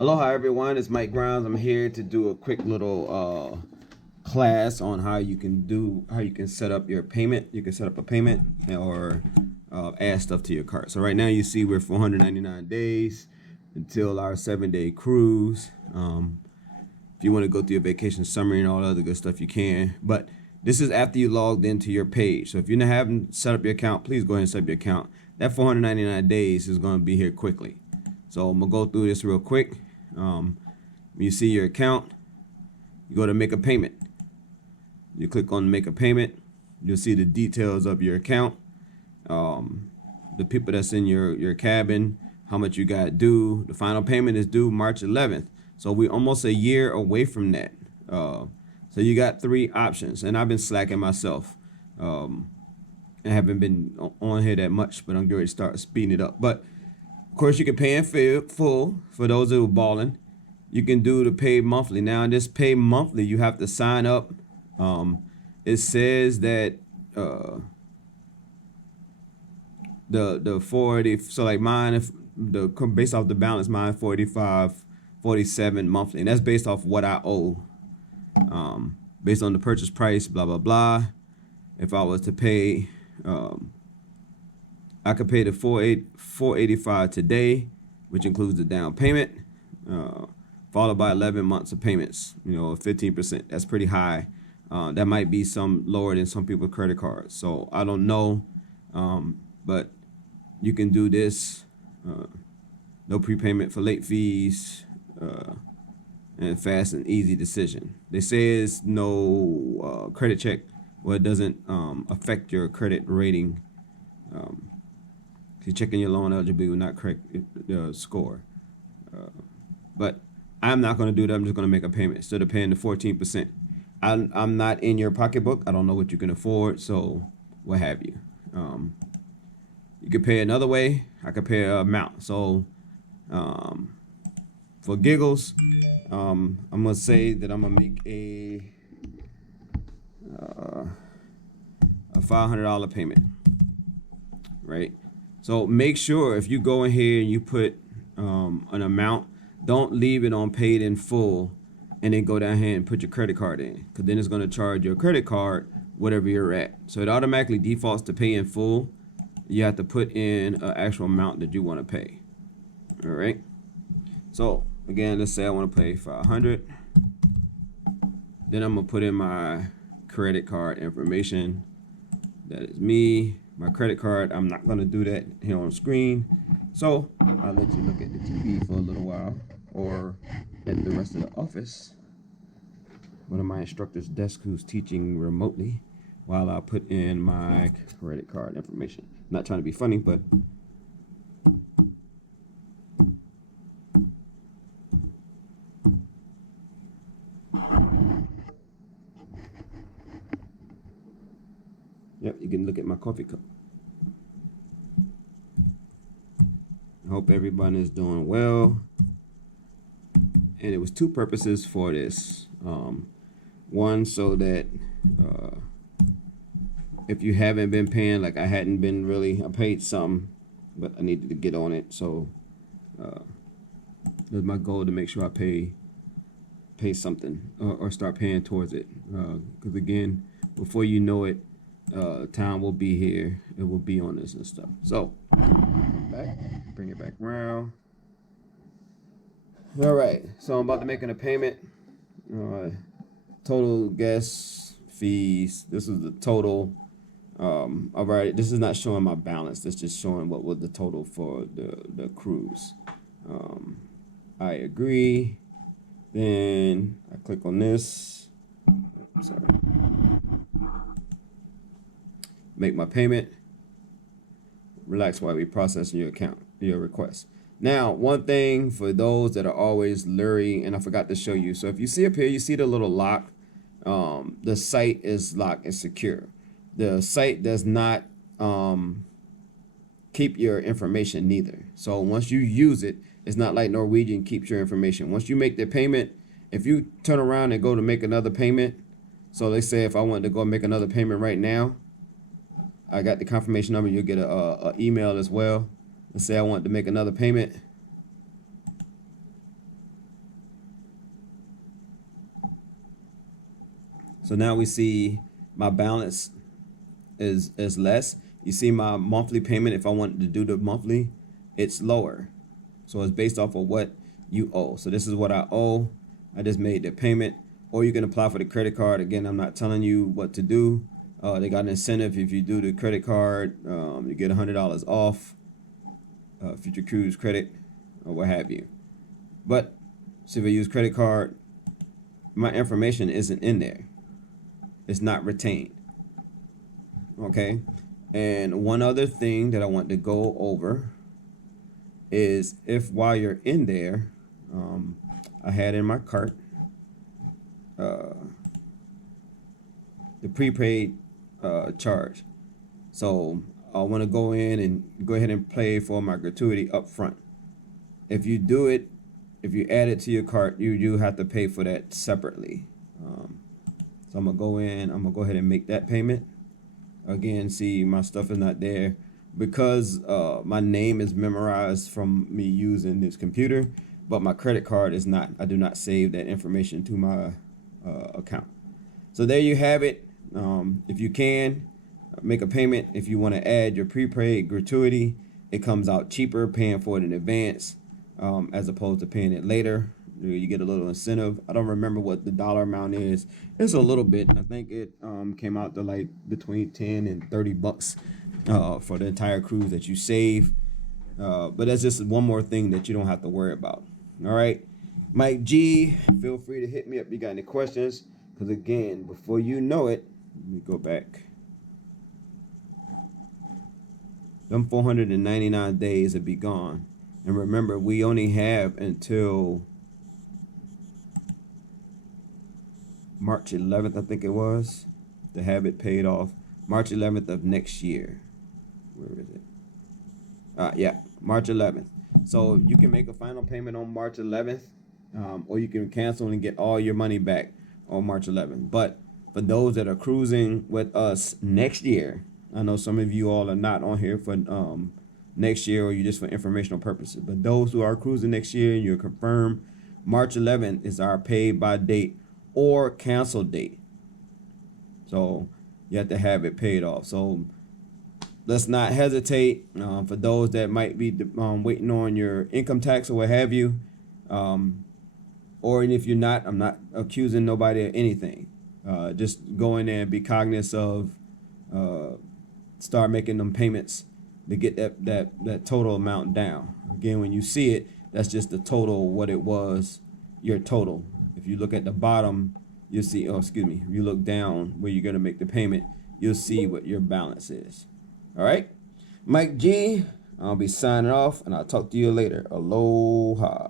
Aloha everyone, it's Mike Grimes. I'm here to do a quick little class on how you can set up your payment. You can set up a payment or add stuff to your cart. So right now you see we're 499 days until our 7-day cruise. If you want to go through your vacation summary and all the other good stuff, you can. But this is after you logged into your page. So if you haven't set up your account, please go ahead and set up your account. That 499 days is going to be here quickly. So I'm going to go through this real quick. When you see your account, you go to make a payment. You click on make a payment. You'll see the details of your account, the people that's in your cabin, how much you got due. The final payment is due March 11th. So we're almost a year away from that. So you got 3 options, and I've been slacking myself. I haven't been on here that much, but I'm going to start speeding it up. But of course, you can pay in full for those who are balling. You can do the pay monthly. Now, in this pay monthly, you have to sign up. It says that the 40. So like mine, if based off the balance, mine 45.47 monthly, and that's based off what I owe. Based on the purchase price, blah blah blah. If I was to pay, I could pay the $485 today, which includes the down payment, followed by 11 months of payments. 15%. That's pretty high. That might be some lower than some people's credit cards. So I don't know, but you can do this. No prepayment for late fees, and fast and easy decision. They say it's no credit check. Well, it doesn't affect your credit rating. If you're checking your loan eligibility will not correct the score. But I'm not going to do that. I'm just going to make a payment instead of paying the 14%. I'm not in your pocketbook. I don't know what you can afford, so what have you. You could pay another way. I could pay an amount. So for giggles, I'm going to say that I'm going to make a $500 payment, right? So make sure if you go in here and you put an amount, don't leave it on paid in full and then go down here and put your credit card in, because then it's going to charge your credit card whatever you're at. So it automatically defaults to pay in full. You have to put in an actual amount that you want to pay. All right. So again, let's say I want to pay $500. Then I'm going to put in my credit card information. That is me. My credit card, I'm not going to do that here on screen. So I'll let you look at the TV for a little while, or at the rest of the office. One of my instructor's desk who's teaching remotely while I put in my credit card information. Not trying to be funny, but yep, you can look at my coffee cup. I hope everyone is doing well. And it was 2 purposes for this. One, so that if you haven't been paying, like I hadn't been really, I paid some, but I needed to get on it. So that's my goal, to make sure I pay something or start paying towards it. Because again, before you know it, time will be here. It will be on this and stuff. So come back, bring it back around. All right, so I'm about to make a payment. Total gas fees. This is the total. All right, this is not showing my balance. This is just showing what was the total for the cruise. I agree. Then I click on this. Sorry. Make my payment. Relax while we processing your request. Now, one thing for those that are always leery, and I forgot to show you. So if you see up here, you see the little lock. The site is locked and secure. The site does not keep your information neither. So once you use it, it's not like Norwegian keeps your information. Once you make the payment, if you turn around and go to make another payment, so let's say if I wanted to go make another payment right now, I got the confirmation number. You'll get a email as well. Let's say I want to make another payment. So now we see my balance is less. You see my monthly payment, if I wanted to do the monthly, it's lower. So it's based off of what you owe. So this is what I owe. I just made the payment. Or you can apply for the credit card. Again, I'm not telling you what to do. They got an incentive. If you do the credit card, you get $100 off future cruise credit or what have you. But so if I use credit card, my information isn't in there. It's not retained. Okay. And one other thing that I want to go over is if while you're in there, I had in my cart the prepaid charge. So I want to go in and go ahead and pay for my gratuity up front. If you do it, if you add it to your cart, you do have to pay for that separately. So I'm gonna go in, I'm gonna go ahead and make that payment. Again, see my stuff is not there because my name is memorized from me using this computer, but my credit card is not. I do not save that information to my account. So there you have it. If you can, make a payment. If you want to add your prepaid gratuity, it comes out cheaper paying for it in advance as opposed to paying it later. You get a little incentive. I don't remember what the dollar amount is. It's a little bit. I think it came out to like between 10 and 30 bucks for the entire cruise that you save. But that's just one more thing that you don't have to worry about. All right. Mike G, feel free to hit me up if you got any questions. Because again, before you know it, let me go back. Them 499 days will be gone. And remember, we only have until March 11th, I think it was, to have it paid off. March 11th of next year. Where is it? Yeah, March 11th. So you can make a final payment on March 11th, or you can cancel and get all your money back on March 11th. But for those that are cruising with us next year, I know some of you all are not on here for next year, or you just for informational purposes. But those who are cruising next year, you're confirmed, March 11th is our paid by date or cancel date. So you have to have it paid off. So let's not hesitate. For those that might be waiting on your income tax or what have you, or if you're not, I'm not accusing nobody of anything. Just go in there and be cognizant of start making them payments to get that total amount down. Again, when you see it, that's just the total, what it was, your total. If you look at the bottom, you'll see, if you look down where you're going to make the payment, you'll see what your balance is. All right. Mike G, I'll be signing off, and I'll talk to you later. Aloha.